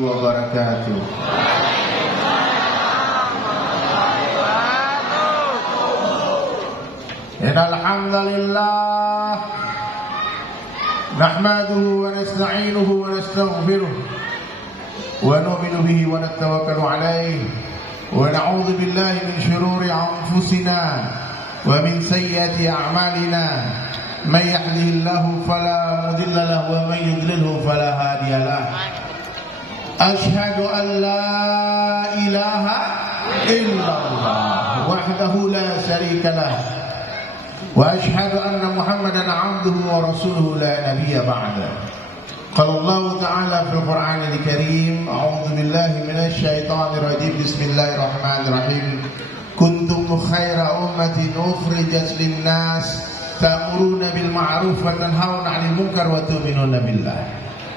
wabarakatuh. Innal hamdalillah nahmaduhu wa nasta'inuhu wa nastaghfiruh wa nu'minu bihi wa natawakkalu alayhi wa na'udzu billahi min shururi anfusina wa min sayyiati a'malina. Man yahdihillahu fala mudilla lahu wa man yudlilhu fala hadiya lahu. Ashhadu an la ilaha illallah wahdahu la syarika lah wa ashhadu anna Muhammadan 'abduhu wa rasuluhu la nabiyya ba'da. Qala Allah ta'ala fil Qur'anil Karim, a'udzu billahi minasy syaithanir rajim. Bismillahirrahmanirrahim. Kuntum khaira ummatin ukhrijat lin-nas ta'muruna bil ma'ruf wa tanhauna 'anil munkar wa tu'minuna billah.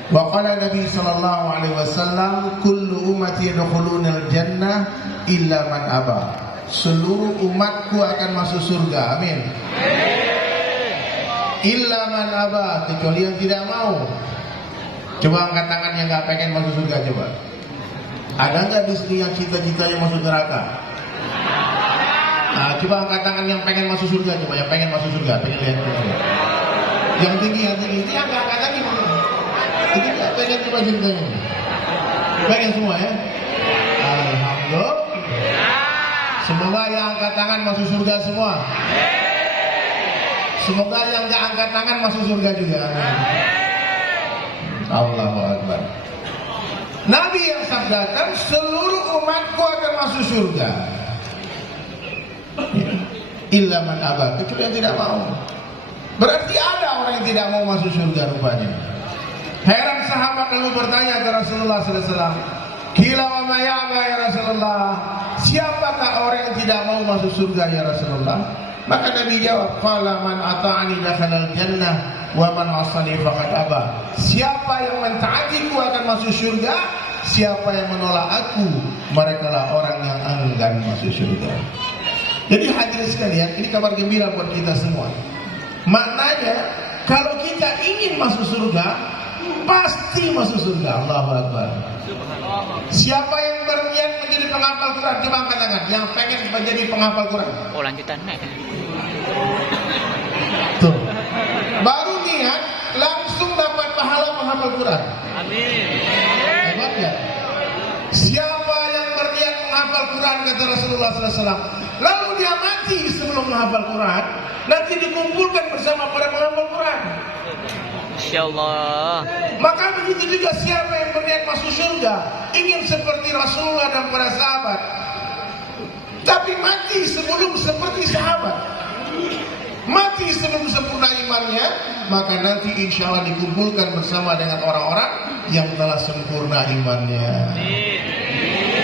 Wa qala Nabi sallallahu alaihi wasallam, kullu ummati yadkhulunal jannah illa man aba. Seluruh umatku akan masuk surga. Amin. Illa man aba, kecuali yang tidak mau. Coba angkat tangan yang enggak pengen masuk surga coba. Ada enggak di sini yang cita-citanya masuk neraka? Nah, coba angkat tangan yang pengen masuk surga coba, yang pengen masuk surga, pengen lihat surga. Yang tinggi, itu yang angkat lagi. Itu enggak pengen coba surganya. Pengen semua ya? Alhamdulillah. Semoga yang angkat tangan masuk surga semua. Semoga yang enggak angkat tangan masuk surga juga. Amin. Allahu Akbar. Nabi yang sabdakan seluruh umatku akan masuk surga. Illa man aba, kecuali yang tidak mau. Berarti ada orang yang tidak mau masuk surga rupanya. Heran sahabat lalu bertanya ke Rasulullah sallallahu alaihi wasallam, "Qila wa ma ya'ba ya Rasulullah?" Siapakah orang yang tidak mau masuk surga ya Rasulullah? Maka Nabi jawab, "Qala man ata'ani dakhalal jannah wa man 'asani faqad aba." Siapa yang mentaatiku akan masuk surga, siapa yang menolak aku, merekalah orang yang enggan masuk surga. Jadi hadirin sekalian, ini kabar gembira buat kita semua. Maknanya, kalau kita ingin masuk surga, pasti masuk surga. Allahu Akbar. Siapa yang berniat menjadi penghafal Quran? Coba angkat tangan. Yang pengen menjadi penghafal Quran. Oh, lanjutan nih. Tuh. Baru niat, langsung dapat pahala penghafal Quran. Amin. Hebat ya? Siapa yang berniat menghafal Quran, kata Rasulullah SAW, lalu dia mati sebelum menghafal Quran, nanti dikumpulkan bersama para penghafal Quran. Insyaallah. Maka begitu juga siapa yang berniat masuk surga, ingin seperti Rasulullah dan para sahabat, tapi mati sebelum seperti sahabat, mati sebelum sempurna imannya, maka nanti insya Allah dikumpulkan bersama dengan orang-orang yang telah sempurna imannya.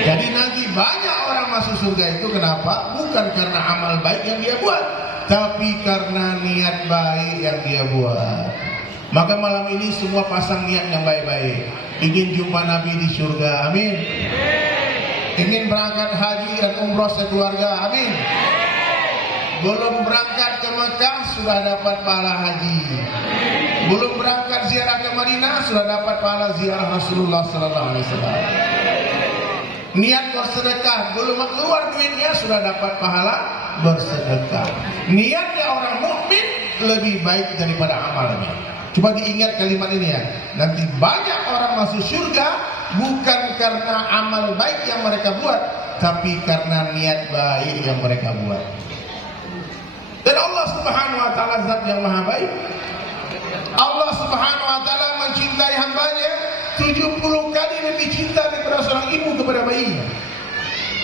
Jadi nanti banyak orang masuk surga itu kenapa? Bukan karena amal baik yang dia buat, tapi karena niat baik yang dia buat. Maka malam ini semua pasang niat yang baik-baik. Ingin jumpa Nabi di surga, amin. Ingin berangkat haji dan umroh sekeluarga, amin. Belum berangkat ke Mekah sudah dapat pahala haji. Belum berangkat ziarah ke Madinah sudah dapat pahala ziarah Rasulullah sallallahu alaihi wasallam. Niat bersedekah, belum keluar duitnya sudah dapat pahala bersedekah. Niatnya orang mukmin lebih baik daripada amalnya. Coba diingat kalimat ini ya. Nanti banyak orang masuk surga bukan karena amal baik yang mereka buat, tapi karena niat baik yang mereka buat. Dan Allah Subhanahu wa taala zat yang maha baik. Allah Subhanahu wa taala mencintai hambanya 70 kali lebih cinta daripada seorang ibu kepada bayinya.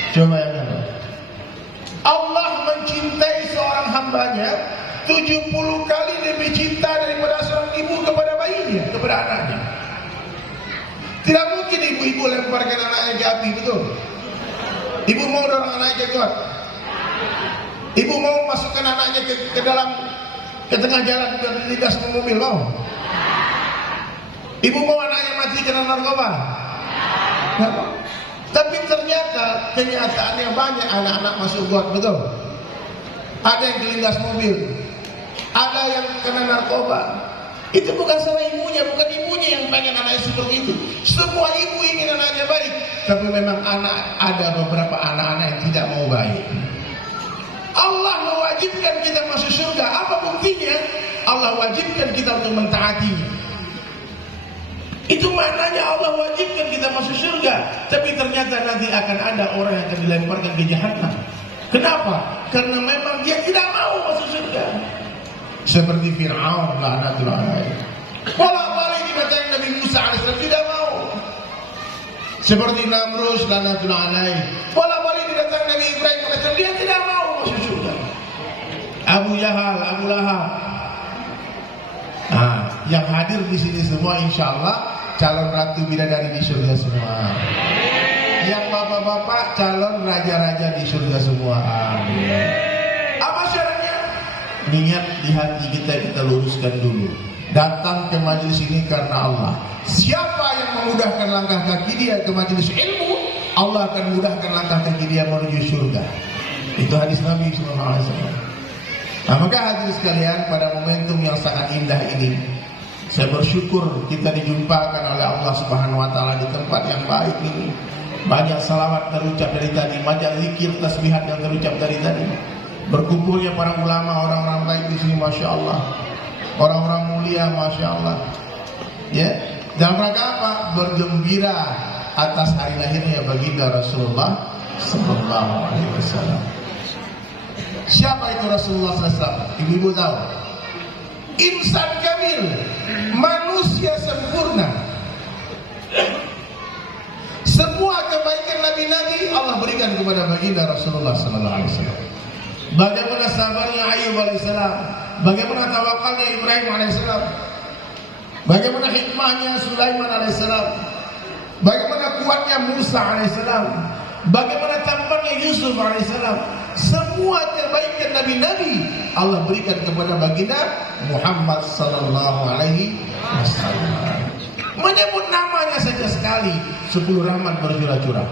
Coba yang mana? Allah mencintai seorang hambanya 70 kali lebih cinta daripada seorang ibu kepada bayinya, kepada anaknya. Tidak mungkin ibu-ibu lemparkan anaknya ke api, betul? Ibu mau dorong anaknya keluar. Ibu mau masukkan anaknya ke dalam, ke tengah jalan dan digas mobil, mau? Ibu mau anaknya mati karena narkoba? Nggak mau. Tapi ternyata kenyataannya banyak anak-anak masuk got, betul? Ada yang dilindas mobil, ada yang kena narkoba. Itu bukan salah ibunya, bukan ibunya yang pengen anaknya seperti itu. Semua ibu ingin anaknya tapi memang ada beberapa anak-anak yang tidak mau baik. Allah mewajibkan kita masuk surga. Apa buktinya? Allah wajibkan kita untuk mentaatinya. Itu maknanya Allah wajibkan kita masuk surga. Tapi ternyata nanti akan ada orang yang akan dilemparkan ke jahanam. Kenapa? Karena memang dia tidak mau masuk surga. Seperti Fir'aun laknatullah alaihi. Bolak-balik didatangi Nabi Musa alaihissalam, tidak mau. Seperti Namrus laknatullah alaihi. Bolak-balik didatangi Nabi Ibrahim alaihissalam, dia tidak mau masuk surga. Abu Jahal, Abu Lahab. Nah, yang hadir di sini semua insyaallah calon ratu bidadari di surga semua. Yang bapak-bapak calon raja-raja di surga semua. Amin. Apa syaratnya? Niat di hati kita luruskan dulu. Datang ke majelis ini karena Allah. Siapa yang memudahkan langkah kaki dia ke majelis ilmu, Allah akan mudahkan langkah kaki dia menuju surga. Itu hadis Nabi sallallahu alaihi wasallam. Nah, maka hadirin sekalian, pada momentum yang sangat indah ini, saya bersyukur kita dijumpakan oleh Allah Subhanahu wa taala di tempat yang baik ini. Banyak salawat terucap dari tadi, banyak zikir tasbihat yang terucap dari tadi. Berkumpulnya para ulama, orang-orang baik di sini, masya Allah. Orang-orang mulia, masya Allah. Ya, dalam rangka apa? Bergembira atas hari lahirnya baginda Rasulullah sallallahu alaihi wasallam. Siapa itu Rasulullah SAW? Ibu-ibu tahu? Insan kamil, manusia sempurna. Semua kebaikan nabi-nabi Allah berikan kepada baginda Rasulullah SAW. Bagaimana sabarnya Ayub alaihissalam, bagaimana tawakalnya Ibrahim alaihissalam, bagaimana hikmahnya Sulaiman alaihissalam, bagaimana kuatnya Musa alaihissalam, bagaimana tampannya Yusuf alaihissalam. Semua kebaikan nabi-nabi Allah berikan kepada baginda Muhammad sallallahu alaihi wasallam. Menyebut namanya saja sekali 10 rahmat bercurah-curah.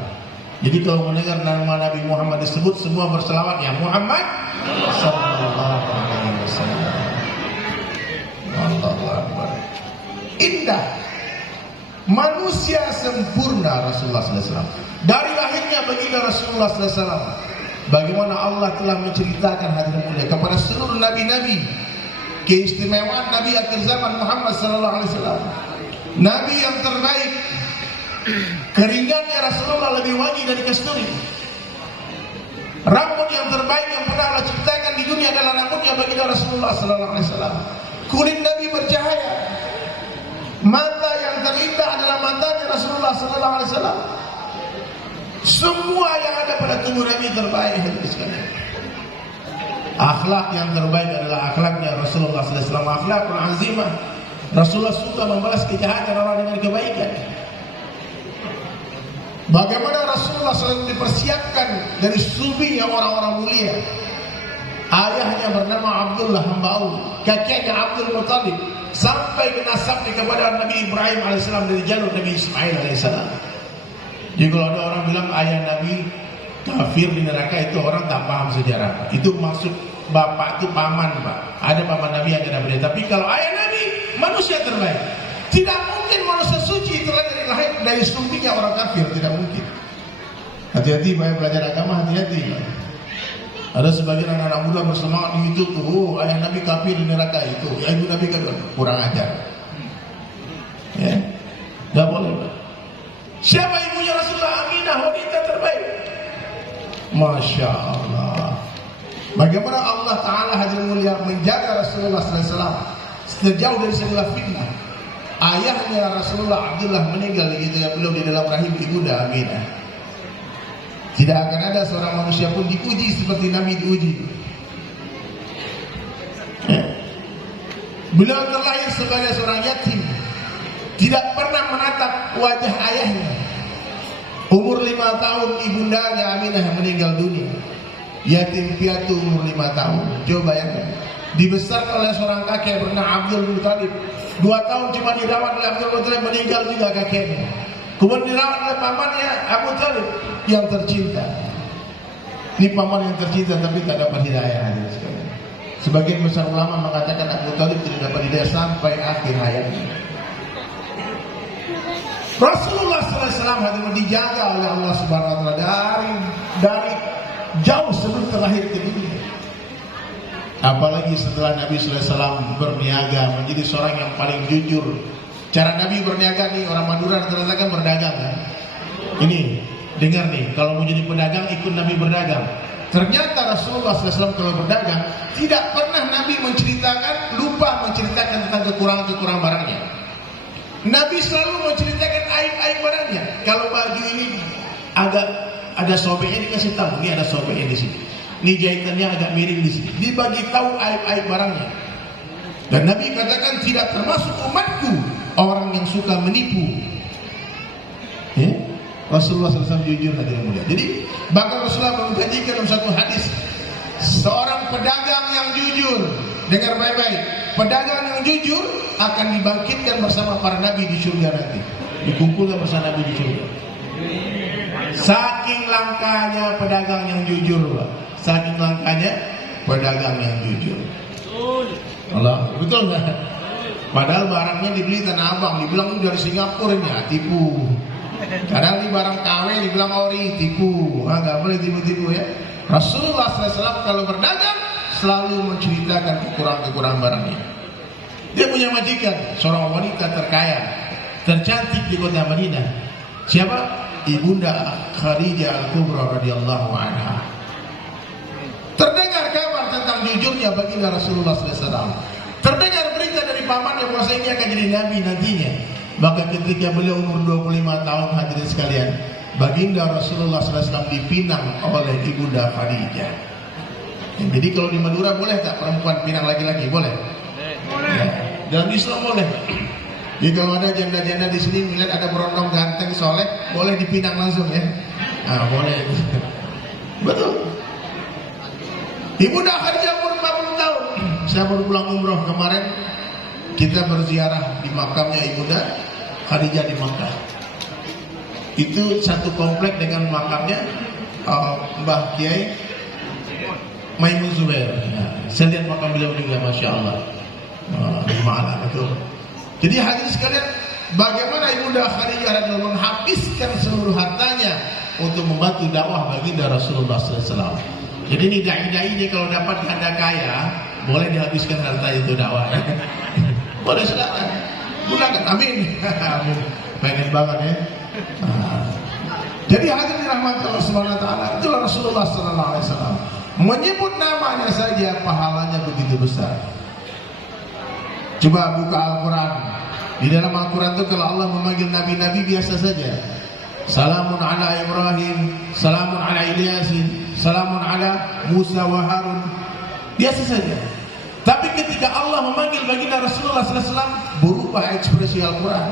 Jadi kalau mendengar nama Nabi Muhammad disebut, semua berselawat ya Muhammad sallallahu alaihi wasallam. Allahu akbar. Indah. Manusia sempurna Rasulullah sallallahu alaihi wasallam. Dari lahirnya baginda Rasulullah sallallahu alaihi wasallam, bagaimana Allah telah menceritakan hadirin mulia kepada seluruh nabi-nabi keistimewaan Nabi akhir zaman Muhammad sallallahu alaihi wasallam. Nabi yang terbaik, keringatnya Rasulullah lebih wangi dari kasturi. Rambut yang terbaik yang pernah Allah ciptakan di dunia adalah rambutnya baginda Rasulullah sallallahu alaihi wasallam. Kulit Nabi bercahaya. Mata yang terindah adalah matanya Rasulullah sallallahu alaihi wasallam. Semua yang ada pada tubuh Nabi terbaik. Akhlak yang terbaik adalah akhlaknya Rasulullah sallallahu alaihi wasallam. Akhlakul azimah. Rasulullah suka membalas kejahatan orang dengan kebaikan. Bagaimana Rasulullah selalu dipersiapkan dari sulbinya orang-orang mulia. Ayahnya bernama Abdullah hamba Allah, kakeknya Abdul Muttalib, sampai ke nasabnya kepada Nabi Ibrahim alaihissalam dari jalur Nabi Ismail alaihissalam. Jadi kalau ada orang bilang ayah Nabi kafir di neraka, itu orang tak paham sejarah. Itu maksud bapak itu paman, Pak. Ada paman Nabi yang ada beda. Tapi kalau ayah Nabi manusia terbaik. Tidak mungkin manusia suci terlahir dari lahir dari sulbinya orang kafir, tidak mungkin. Hati-hati banyak belajar agama, hati-hati. Ada sebagian anak-anak muda bersemangat di YouTube tuh, oh, ayah Nabi kafir di neraka itu, ya ibu Nabi kafir, kurang ajar. Ya, nggak boleh, Pak. Siapa ibunya Rasulullah? Aminah, wanita terbaik. Masya Allah. Bagaimana Allah Ta'ala hadirin mulia menjaga Rasulullah SAW sejauh dari segala fitnah. Ayahnya Rasulullah Abdullah meninggal gitu ya, beliau di dalam rahim ibunda Aminah. Tidak akan ada seorang manusia pun diuji seperti Nabi diuji. Beliau terlahir sebagai seorang yatim, tidak pernah menatap wajah ayahnya. Umur 5 tahun ibundanya Aminah yang meninggal dunia. Yatim piatu umur 5 tahun. Coba bayangkan. Dibesarkan oleh seorang kakek bernama Abdul Muttalib. 2 tahun cuma dirawat oleh Abdul Muttalib, meninggal juga kakeknya. Kemudian dirawat oleh pamannya Abu Talib yang tercinta. Ini paman yang tercinta tapi tak dapat hidayah. Sebagian besar ulama mengatakan Abu Talib tidak dapat hidayah sampai akhir hayatnya. Rasulullah SAW dijaga oleh Allah Subhanahu Wa Taala dari jauh sebelum terlahir ke dunia. Apalagi setelah Nabi SAW berniaga menjadi seorang yang paling jujur. Cara Nabi berniaga nih, orang Madura ternyata kan berdagang kan. Ini dengar nih, kalau mau jadi pedagang ikut Nabi berdagang. Ternyata Rasulullah SAW kalau berdagang tidak pernah Nabi lupa menceritakan tentang kekurangan barangnya. Nabi selalu menceritakan aib barangnya. Kalau baju ini agak ada sobeknya dikasih tahu, ini ada sobeknya di sini. Ini jahitannya agak miring di sini. Dibagi tahu aib barangnya. Dan Nabi katakan tidak termasuk umatku orang yang suka menipu. Ya? Rasulullah SAW jujur hadirin mulia. Jadi bahkan Rasulullah menjanjikan dalam satu hadis, seorang pedagang yang jujur, dengar baik-baik, pedagang yang jujur akan dibangkitkan bersama para nabi di surga nanti, dikumpulkan bersama nabi di surga. Saking langkanya pedagang yang jujur, Pak. Saking langkanya pedagang yang jujur. Allah, betul nggak? Padahal barangnya dibeli Tanah Abang, dibilang dari Singapura nya, tipu. Kadang di barang KW dibilang ori, tipu. Nggak boleh tipu-tipu ya. Rasulullah SAW kalau berdagang selalu menceritakan kekurangan barangnya. Dia punya majikan, seorang wanita terkaya, tercantik di kota Madinah. Siapa? Ibunda Khadijah Al-Kubra radhiyallahu anha. Terdengar kabar tentang jujurnya baginda Rasulullah SAW. Terdengar berita dari pamannya bahwa ini akan jadi nabi nantinya. Maka ketika beliau umur 25 tahun hadirin sekalian, baginda Rasulullah SAW dipinang oleh ibunda Khadijah. Jadi kalau di Madura boleh tak perempuan pinang laki-laki? Boleh? Ya. Dalam Islam boleh. Jadi kalau ada janda-janda di sini melihat ada berondong ganteng soleh, boleh dipinang langsung ya. Nah, boleh. Betul. Ibunda Khadijah umur 40 tahun. Saya baru pulang umroh kemarin, kita berziarah di makamnya ibunda Khadijah di Makkah. Itu satu komplek dengan makamnya Mbah Kiai Maimun Zubair. Ya, saya lihat makam beliau juga, masya Allah. Malah itu. Jadi hadirin sekalian, bagaimana ibunda Khadijah radhiyallahu menghabiskan seluruh hartanya untuk membantu dakwah baginda Rasulullah SAW. Jadi ini dai-dai ini kalau dapat harta kaya, boleh dihabiskan harta itu dakwah. Boleh silakan, gunakan. Amin. Amin. Pengen banget ya. Jadi hadirin rahmat Allah Subhanahu wa taala, itulah Rasulullah sallallahu alaihi wasallam. Menyebut namanya saja pahalanya begitu besar. Coba buka Al-Quran. Di dalam Al-Quran itu kalau Allah memanggil nabi-nabi biasa saja. Salamun ala Ibrahim, salamun ala Ilyasin, salamun ala Musa wa Harun. Biasa saja. Tapi ketika Allah memanggil baginda Rasulullah SAW, berubah ekspresi Al-Quran.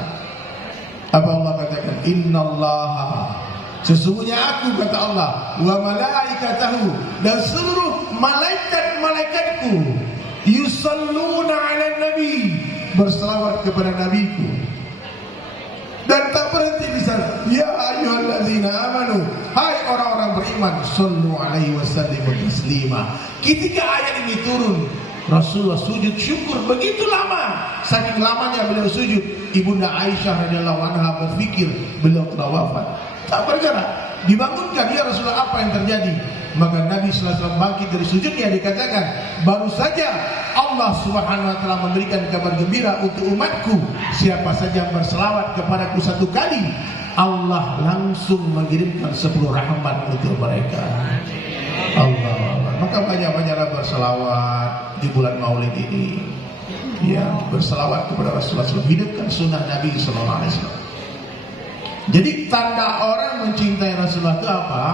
Apa Allah katakan? Innallaha, sesungguhnya aku, kata Allah, wa malaikatahu, dan seluruh malaikat-malaikatku, yusalluna ala nabi, berselawat kepada nabiku. Dan tak berhenti di sana. Ya ayyuhallazina amanu, hai orang-orang beriman, sallu alaihi wasallimu taslima. Ketika ayat ini turun, Rasulullah sujud syukur begitu lama. Saking lamanya beliau sujud, ibunda Aisyah radhiyallahu anha berpikir beliau telah wafat. Tak bergerak. Dibangunkan, ya Rasulullah, apa yang terjadi? Maka Nabi SAW bangkit dari sujudnya, dikatakan, baru saja Allah Subhanahu wa taala memberikan kabar gembira untuk umatku. Siapa saja yang berselawat kepadaku satu kali, Allah langsung mengirimkan 10 rahmat untuk mereka. Allah. Maka banyak-banyaklah berselawat di bulan Maulid ini. Ya, berselawat kepada Rasulullah SAW, hidupkan sunnah Nabi SAW. Jadi tanda orang mencintai Rasulullah itu apa?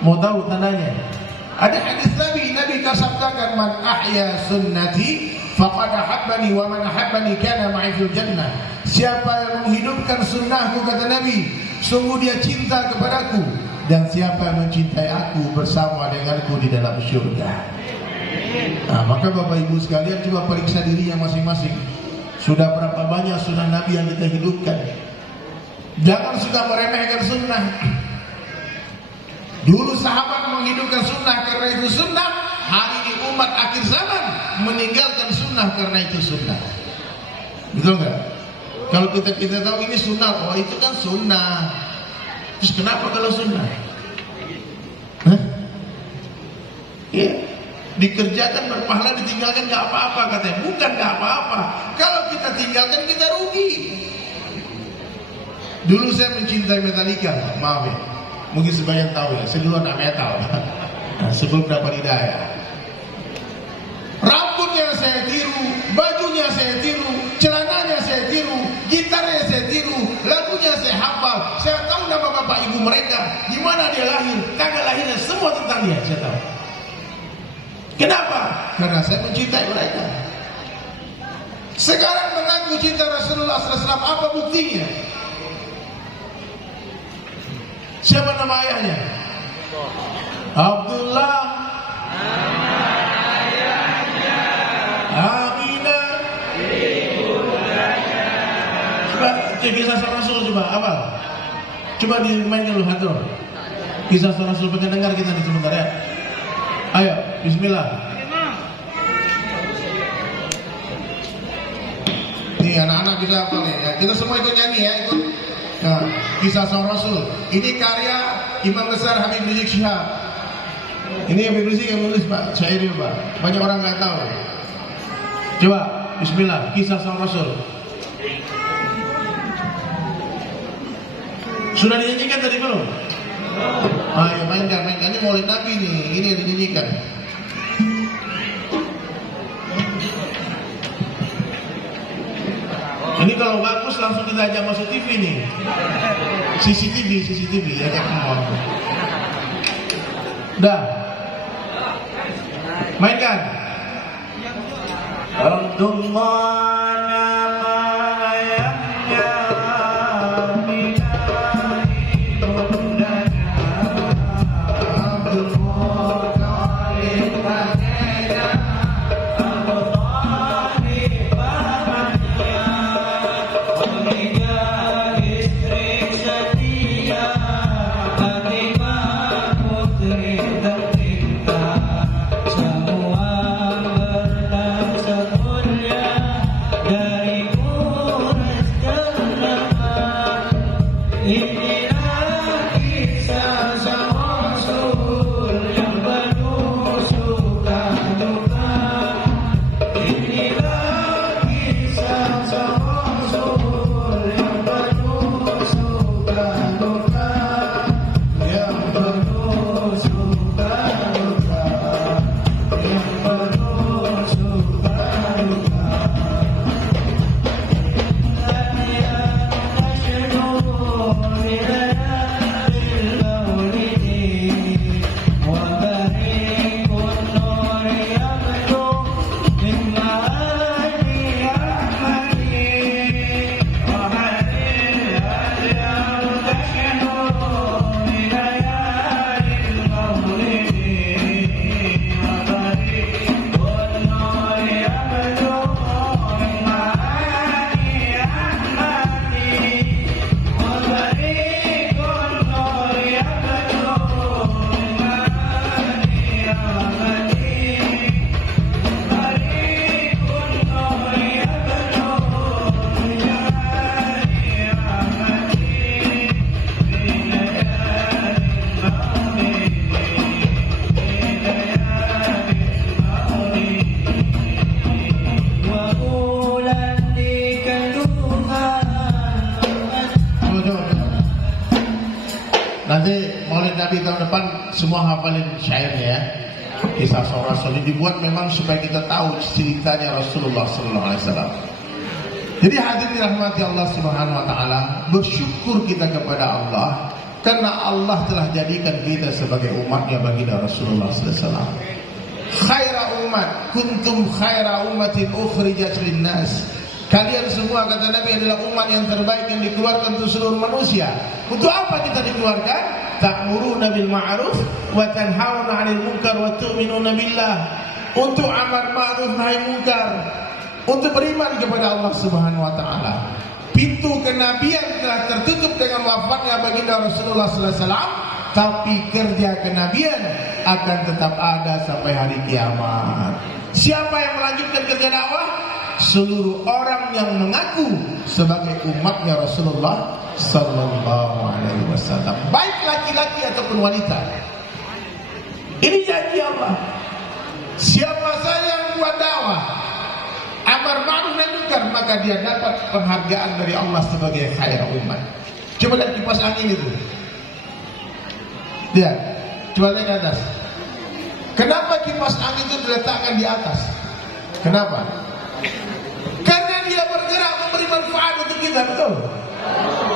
Mau tahu tandanya? Ada hadis Nabi kasabtakan, man ahya sunnati faqad ahabbani wa man ahabbani kana ma'i fil jannah. Siapa yang menghidupkan sunnahku, kata Nabi, sungguh dia cinta kepadaku, dan siapa yang mencintai aku bersama denganku di dalam surga. Nah, maka Bapak Ibu sekalian, coba periksa dirinya masing-masing. Sudah berapa banyak sunnah Nabi yang kita hidupkan? Jangan suka meremehkan sunnah. Dulu sahabat menghidupkan sunnah karena itu sunnah. Hari ini umat akhir zaman meninggalkan sunnah karena itu sunnah. Betul nggak? Kalau kita tahu ini sunnah, oh itu kan sunnah. Terus kenapa kalau sunnah? Hah? Ya, dikerjakan berpahala, ditinggalkan nggak apa-apa katanya. Bukan nggak apa-apa. Kalau kita tinggalkan kita rugi. Dulu saya mencintai Metallica, maaf ya. Mungkin sebagian tahu ya, saya dulu anak metal. Sebelum dapat hidayah. Rambutnya saya tiru, bajunya saya tiru, celananya saya tiru, gitarnya saya tiru, lagunya saya hafal. Saya tahu nama bapak ibu mereka, di mana dia lahir, tanggal lahirnya, semua tentang dia saya tahu. Kenapa? Karena saya mencintai mereka. Sekarang mengaku cinta Rasulullah SAW, apa buktinya? Siapa nama ayahnya? Abdullah, Aminah. Coba kisah Rasul, coba apa? Coba dimainkan lu hadir. Kisah Rasul, pengen dengar kita nih sebentar ya. Ayo, bismillah. Nih anak-anak bisa apa nih? Ya, kita semua ikut nyanyi ya, ikut. Nah, kisah Rasul. Ini karya Imam besar Habib Rizik Syihab. Ini Habib Rizik yang nulis Pak, syairnya Pak. Banyak orang nggak tahu. Coba, bismillah, kisah Rasul. Sudah dinyanyikan tadi belum? Ayo mainkan. Ini Maulid Nabi nih, ini yang dinyanyikan. Ini kalau bagus langsung kita ajak masuk TV nih. CCTV ya kan. Dah. Mainkan. Nanti Maulid Nabi tahun depan semua hafalin syairnya ya. Kisah Rasul ini dibuat memang supaya kita tahu ceritanya Rasulullah SAW. Jadi hadirin dirahmati Allah Subhanahu Wa Taala, bersyukur kita kepada Allah karena Allah telah jadikan kita sebagai umatnya baginda Rasulullah SAW. Khaira umat, kuntum khaira ummatin ukhrijat linnas. Kalian semua kata Nabi adalah umat yang terbaik yang dikeluarkan untuk seluruh manusia. Untuk apa kita dikeluarkan? Ta'muruna bil ma'ruf wa tanhauna 'anil munkar wa tu'minuna billah. Untuk amar ma'ruf nahi munkar, untuk beriman kepada Allah Subhanahu wa taala. Pintu kenabian telah tertutup dengan wafatnya baginda Rasulullah sallallahu alaihi wasallam, tapi kerja kenabian akan tetap ada sampai hari kiamat. Siapa yang melanjutkan kerja dakwah? seluruh orang yang mengaku sebagai umatnya Rasulullah sallallahu alaihi wasallam, baik laki-laki ataupun wanita. Ini janji Allah. Siapa saja yang buat dakwah amar ma'ruf nahi munkar, maka dia dapat penghargaan dari Allah sebagai khair umat. Coba lihat kipas angin itu. Lihat, coba lihat ke atas. Kenapa kipas angin itu diletakkan di atas? Kenapa? Karena dia bergerak memberi manfaat untuk kita, betul?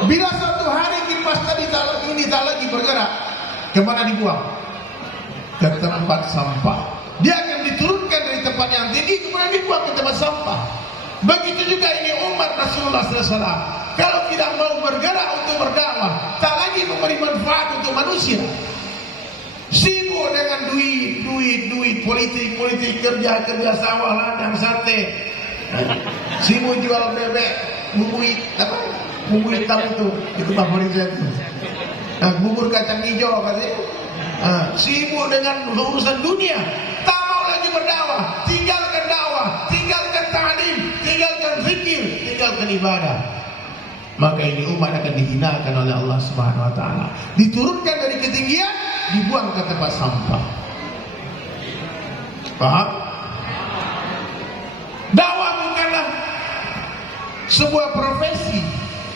Bila suatu hari kipas tadi tak lagi bergerak, kemana dibuang? Ke tempat sampah. Dia akan diturunkan dari tempat yang tinggi kemudian dibuang ke tempat sampah. Begitu juga ini umat Rasulullah SAW. Kalau tidak mau bergerak untuk berdakwah, tak lagi memberi manfaat untuk manusia, sibuk dengan duit, politik, kerja sawah, ladang, sate, sibuk jual bebek, bumbu hitam itu favorit saya itu. Bubur kacang hijau katanya. Sibuk dengan urusan dunia, tak mau lagi berdakwah. Tinggalkan dakwah, tinggalkan ta'lim, tinggalkan zikir, tinggalkan ibadah. Maka ini umat akan dihinakan oleh Allah Subhanahu wa taala. Diturunkan dari ketinggian, dibuang ke tempat sampah. Paham? Dakwah bukanlah sebuah profesi.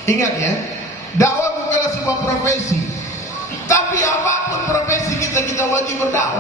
Ingat ya, dakwah bukanlah sebuah profesi. Tapi apapun profesi kita wajib berdakwah.